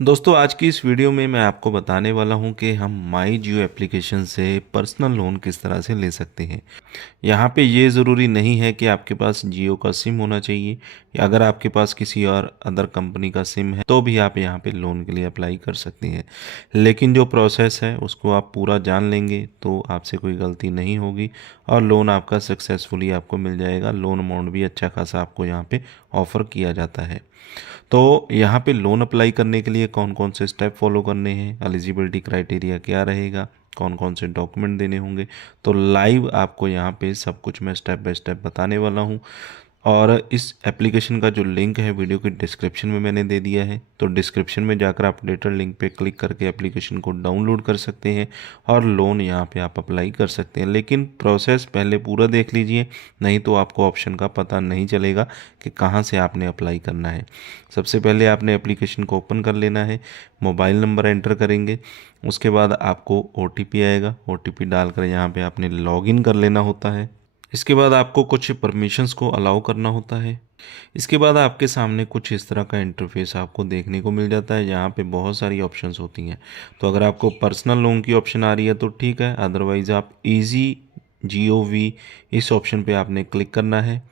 दोस्तों आज की इस वीडियो में मैं आपको बताने वाला हूं कि हम माई जियो एप्लीकेशन से पर्सनल लोन किस तरह से ले सकते हैं। यहाँ पे ये ज़रूरी नहीं है कि आपके पास जियो का सिम होना चाहिए, या अगर आपके पास किसी और अदर कंपनी का सिम है तो भी आप यहाँ पे लोन के लिए अप्लाई कर सकते हैं। लेकिन जो प्रोसेस है उसको आप पूरा जान लेंगे तो आपसे कोई गलती नहीं होगी और लोन आपका सक्सेसफुली आपको मिल जाएगा। लोन अमाउंट भी अच्छा खासा आपको यहाँ पे ऑफ़र किया जाता है। तो यहाँ पे लोन अप्लाई करने के लिए कौन कौन से स्टेप फॉलो करने हैं, एलिजिबिलिटी क्राइटेरिया क्या रहेगा, कौन कौन से डॉक्यूमेंट देने होंगे, तो लाइव आपको यहाँ पे सब कुछ मैं स्टेप बाय स्टेप बताने वाला हूँ। और इस एप्लीकेशन का जो लिंक है वीडियो की डिस्क्रिप्शन में मैंने दे दिया है, तो डिस्क्रिप्शन में जाकर आप अपडेटेड लिंक पे क्लिक करके एप्लीकेशन को डाउनलोड कर सकते हैं और लोन यहाँ पे आप अप्लाई कर सकते हैं। लेकिन प्रोसेस पहले पूरा देख लीजिए, नहीं तो आपको ऑप्शन का पता नहीं चलेगा कि कहाँ से आपने अप्लाई करना है। सबसे पहले आपने एप्लीकेशन को ओपन कर लेना है, मोबाइल नंबर एंटर करेंगे, उसके बाद आपको OTP आएगा, OTP डालकर यहाँ पे आपने लॉगिन कर लेना होता है। इसके बाद आपको कुछ परमिशंस को अलाउ करना होता है। इसके बाद आपके सामने कुछ इस तरह का इंटरफेस आपको देखने को मिल जाता है। यहाँ पे बहुत सारी ऑप्शंस होती हैं, तो अगर आपको पर्सनल लोन की ऑप्शन आ रही है तो ठीक है, अदरवाइज़ आप इजी GOV इस ऑप्शन पे आपने क्लिक करना है।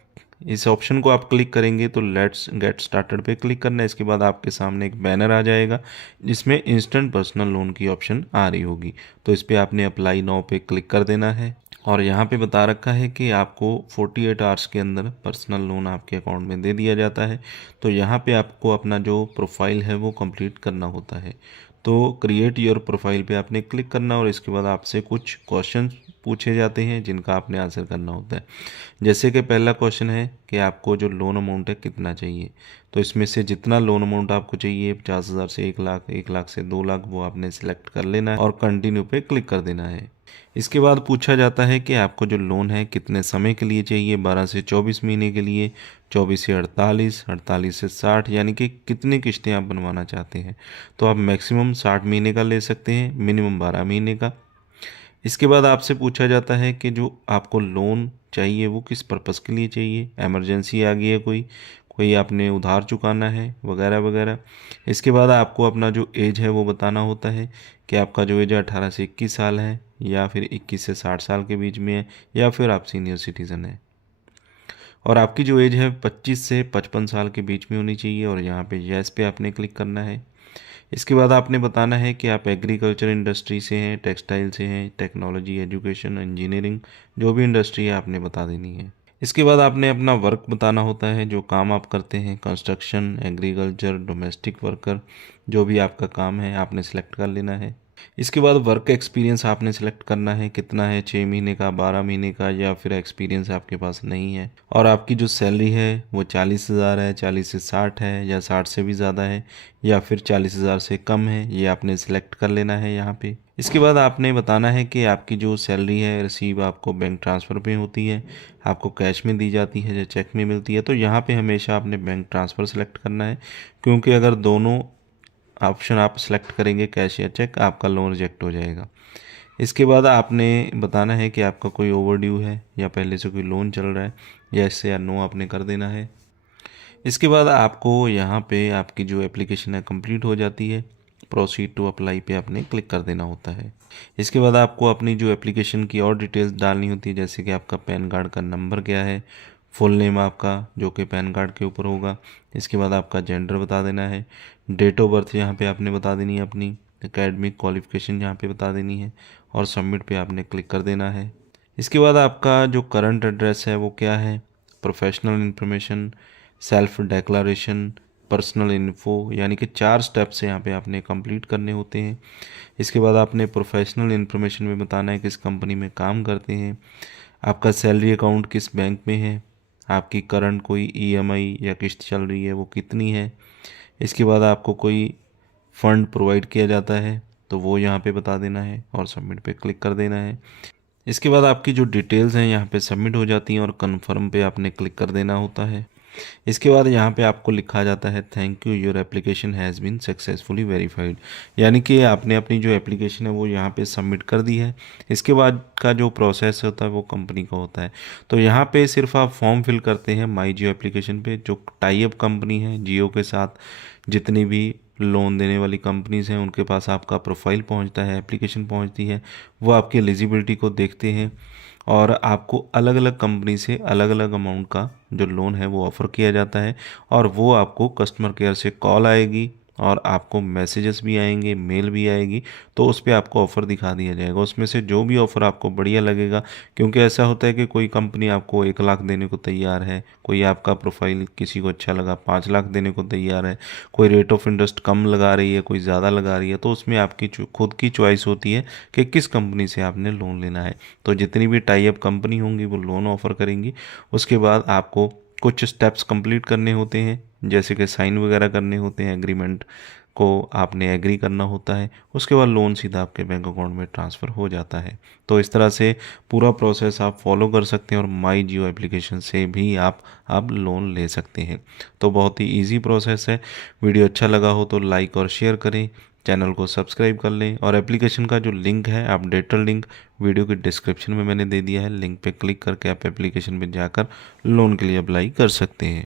इस ऑप्शन को आप क्लिक करेंगे तो लेट्स गेट स्टार्टेड पे क्लिक करना है। इसके बाद आपके सामने एक बैनर आ जाएगा जिसमें इंस्टेंट पर्सनल लोन की ऑप्शन आ रही होगी, तो इस पर आपने अप्लाई नाउ पे क्लिक कर देना है। और यहाँ पे बता रखा है कि आपको 48 आवर्स के अंदर पर्सनल लोन आपके अकाउंट में दे दिया जाता है। तो यहाँ पे आपको अपना जो प्रोफाइल है वो कंप्लीट करना होता है। तो क्रिएट योर प्रोफाइल पे आपने क्लिक करना और इसके बाद आपसे कुछ क्वेश्चन पूछे जाते हैं जिनका आपने आंसर करना होता है। जैसे कि पहला क्वेश्चन है कि आपको जो लोन अमाउंट है कितना चाहिए, तो इसमें से जितना लोन अमाउंट आपको चाहिए 50,000 से 1 लाख, 1 लाख से 2 लाख, वो आपने सिलेक्ट कर लेना है और कंटिन्यू पे क्लिक कर देना है। इसके बाद पूछा जाता है कि आपको जो लोन है कितने समय के लिए चाहिए, 12 से 24 महीने के लिए, 24 से 48, 48 से 60, यानी कि कितनी किस्तें आप बनवाना चाहते हैं। तो आप मैक्सिमम 60 महीने का ले सकते हैं, मिनिमम 12 महीने का। इसके बाद आपसे पूछा जाता है कि जो आपको लोन चाहिए वो किस पर्पज़ के लिए चाहिए, इमरजेंसी आ गई है कोई, कोई आपने उधार चुकाना है वगैरह वगैरह। इसके बाद आपको अपना जो एज है वो बताना होता है कि आपका जो एज है 18 से 21 साल है, या फिर 21 से 60 साल के बीच में है, या फिर आप सीनियर सिटीज़न है। और आपकी जो एज है 25 से 55 साल के बीच में होनी चाहिए और यहाँ पे यस पे आपने क्लिक करना है। इसके बाद आपने बताना है कि आप एग्रीकल्चर इंडस्ट्री से हैं, टेक्सटाइल से हैं, टेक्नोलॉजी, एजुकेशन, इंजीनियरिंग, जो भी इंडस्ट्री है आपने बता देनी है। इसके बाद आपने अपना वर्क बताना होता है, जो काम आप करते हैं, कंस्ट्रक्शन, एग्रीकल्चर, डोमेस्टिक वर्कर, जो भी आपका काम है आपने सेलेक्ट कर लेना है। इसके बाद वर्क एक्सपीरियंस आपने सेलेक्ट करना है, कितना है, 6 महीने का, 12 महीने का, या फिर एक्सपीरियंस आपके पास नहीं है। और आपकी जो सैलरी है वो 40,000 है, 40 से 60 है, या 60 से भी ज़्यादा है, या फिर 40,000 से कम है, ये आपने सेलेक्ट कर लेना है यहाँ पे। इसके बाद आपने बताना है कि आपकी जो सैलरी है रिसीव आपको बैंक ट्रांसफ़र पे होती है, आपको कैश में दी जाती है या चेक में मिलती है। तो यहाँ पे हमेशा आपने बैंक ट्रांसफ़र सेलेक्ट करना है, क्योंकि अगर दोनों ऑप्शन आप सेलेक्ट करेंगे कैश या चेक, आपका लोन रिजेक्ट हो जाएगा। इसके बाद आपने बताना है कि आपका कोई ओवर ड्यू है या पहले से कोई लोन चल रहा है, या इससे या नो आपने कर देना है। इसके बाद आपको यहाँ पे आपकी जो एप्लीकेशन है कंप्लीट हो जाती है, प्रोसीड टू अप्लाई पे आपने क्लिक कर देना होता है। इसके बाद आपको अपनी जो एप्लीकेशन की और डिटेल्स डालनी होती है, जैसे कि आपका पैन कार्ड का नंबर क्या है, फुल नेम आपका जो कि पैन कार्ड के ऊपर होगा। इसके बाद आपका जेंडर बता देना है, डेट ऑफ बर्थ यहाँ पे आपने बता देनी है, अपनी एकेडमिक क्वालिफिकेशन यहाँ पे बता देनी है, और सबमिट पे आपने क्लिक कर देना है। इसके बाद आपका जो करंट एड्रेस है वो क्या है, professional information, self declaration, personal info, यानी कि 4 स्टेप्स यहाँ पे आपने कंप्लीट करने होते हैं। इसके बाद आपने प्रोफेशनल इन्फॉर्मेशन में बताना है किस कंपनी में काम करते हैं, आपका सैलरी अकाउंट किस बैंक में है, आपकी करंट कोई EMI या किस्त चल रही है वो कितनी है। इसके बाद आपको कोई फ़ंड प्रोवाइड किया जाता है तो वो यहाँ पे बता देना है और सबमिट पे क्लिक कर देना है। इसके बाद आपकी जो डिटेल्स हैं यहाँ पे सबमिट हो जाती हैं और कन्फर्म पे आपने क्लिक कर देना होता है। इसके बाद यहाँ पे आपको लिखा जाता है thank you your application has been successfully verified, यानी कि आपने अपनी जो एप्लीकेशन है वो यहाँ पे सबमिट कर दी है। इसके बाद का जो प्रोसेस होता है वो कंपनी का होता है। तो यहाँ पे सिर्फ आप फॉर्म फिल करते हैं माई जियो एप्लीकेशन पे, जो टाई अप कंपनी है जियो के साथ, जितनी भी लोन देने वाली कंपनीज़ हैं उनके पास आपका प्रोफाइल पहुंचता है, एप्लीकेशन पहुंचती है, वो आपकी एलिजिबिलिटी को देखते हैं और आपको अलग अलग कंपनी से अलग अलग अमाउंट का जो लोन है वो ऑफ़र किया जाता है। और वो आपको कस्टमर केयर से कॉल आएगी और आपको मैसेजेस भी आएंगे, मेल भी आएगी, तो उस पे आपको ऑफ़र दिखा दिया जाएगा। उसमें से जो भी ऑफ़र आपको बढ़िया लगेगा, क्योंकि ऐसा होता है कि कोई कंपनी आपको 1 लाख देने को तैयार है, कोई आपका प्रोफाइल किसी को अच्छा लगा 5 लाख देने को तैयार है, कोई रेट ऑफ इंटरेस्ट कम लगा रही है, कोई ज़्यादा लगा रही है, तो उसमें आपकी खुद की चॉइस होती है कि किस कंपनी से आपने लोन लेना है। तो जितनी भी टाई अप कंपनी होंगी वो लोन ऑफ़र करेंगी। उसके बाद आपको कुछ स्टेप्स कंप्लीट करने होते हैं, जैसे कि साइन वगैरह करने होते हैं, एग्रीमेंट को आपने एग्री करना होता है। उसके बाद लोन सीधा आपके बैंक अकाउंट में ट्रांसफ़र हो जाता है। तो इस तरह से पूरा प्रोसेस आप फॉलो कर सकते हैं और माई जियो एप्लीकेशन से भी आप अब लोन ले सकते हैं। तो बहुत ही इजी प्रोसेस है। वीडियो अच्छा लगा हो तो लाइक और शेयर करें, चैनल को सब्सक्राइब कर लें और एप्लीकेशन का जो लिंक है, अपडेटेड लिंक वीडियो के डिस्क्रिप्शन में मैंने दे दिया है। लिंक पे क्लिक करके आप एप्लीकेशन में जाकर लोन के लिए अप्लाई कर सकते हैं।